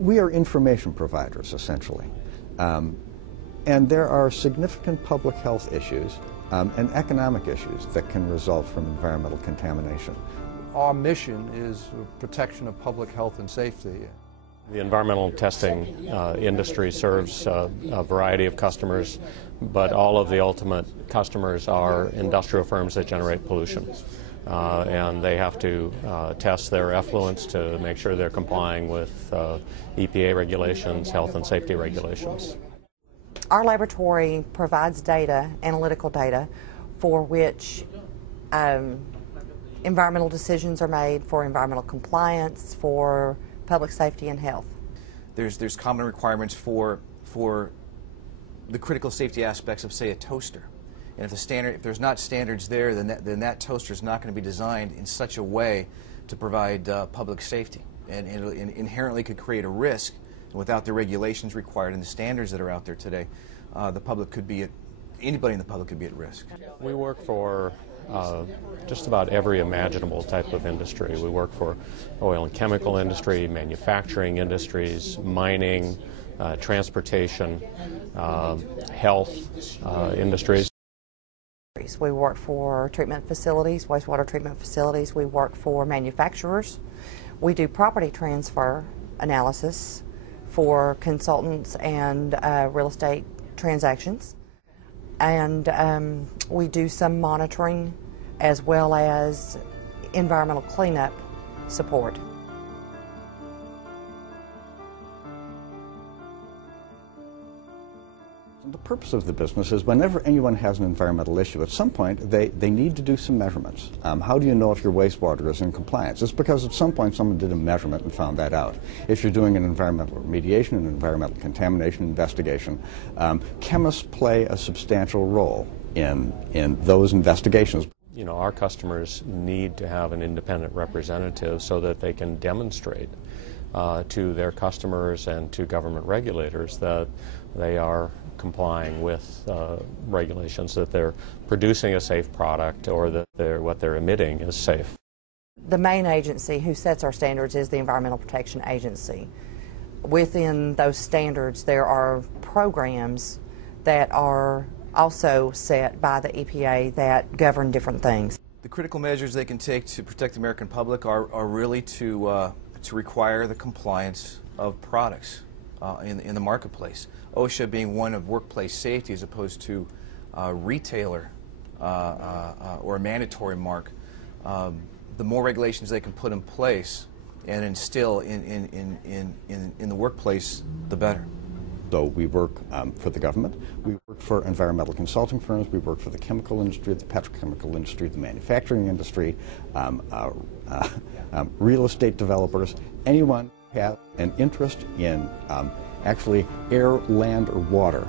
We are information providers, essentially. And there are significant public health issues and economic issues that can result from environmental contamination. Our mission is protection of public health and safety. The environmental testing industry serves a variety of customers, but all of the ultimate customers are industrial firms that generate pollution. And they have to test their effluents to make sure they're complying with EPA regulations, health and safety regulations. Our laboratory provides data, analytical data, for which environmental decisions are made, for environmental compliance, for public safety and health. There's common requirements for the critical safety aspects of, say, a toaster. And if there's not standards there, then that toaster is not going to be designed in such a way to provide public safety, and it inherently could create a risk. And without the regulations required and the standards that are out there today, anybody in the public could be at risk. We work for just about every imaginable type of industry. We work for oil and chemical industry, manufacturing industries, mining, transportation, health industries. We work for treatment facilities, wastewater treatment facilities. We work for manufacturers. We do property transfer analysis for consultants and real estate transactions. And we do some monitoring as well as environmental cleanup support. The purpose of the business is whenever anyone has an environmental issue, at some point they need to do some measurements. How do you know if your wastewater is in compliance? It's because at some point someone did a measurement and found that out. If you're doing an environmental remediation, an environmental contamination investigation, chemists play a substantial role in those investigations. You know, our customers need to have an independent representative so that they can demonstrate to their customers and to government regulators that they are complying with regulations, that they're producing a safe product, or that what they're emitting is safe. The main agency who sets our standards is the Environmental Protection Agency. Within those standards, there are programs that are also set by the EPA that govern different things. The critical measures they can take to protect the American public are really to require the compliance of products in the marketplace. OSHA being one of workplace safety as opposed to retailer or a mandatory mark. The more regulations they can put in place and instill in the workplace, the better. So we work for the government, we work for environmental consulting firms, we work for the chemical industry, the petrochemical industry, the manufacturing industry, real estate developers, anyone who has an interest in actually air, land, or water.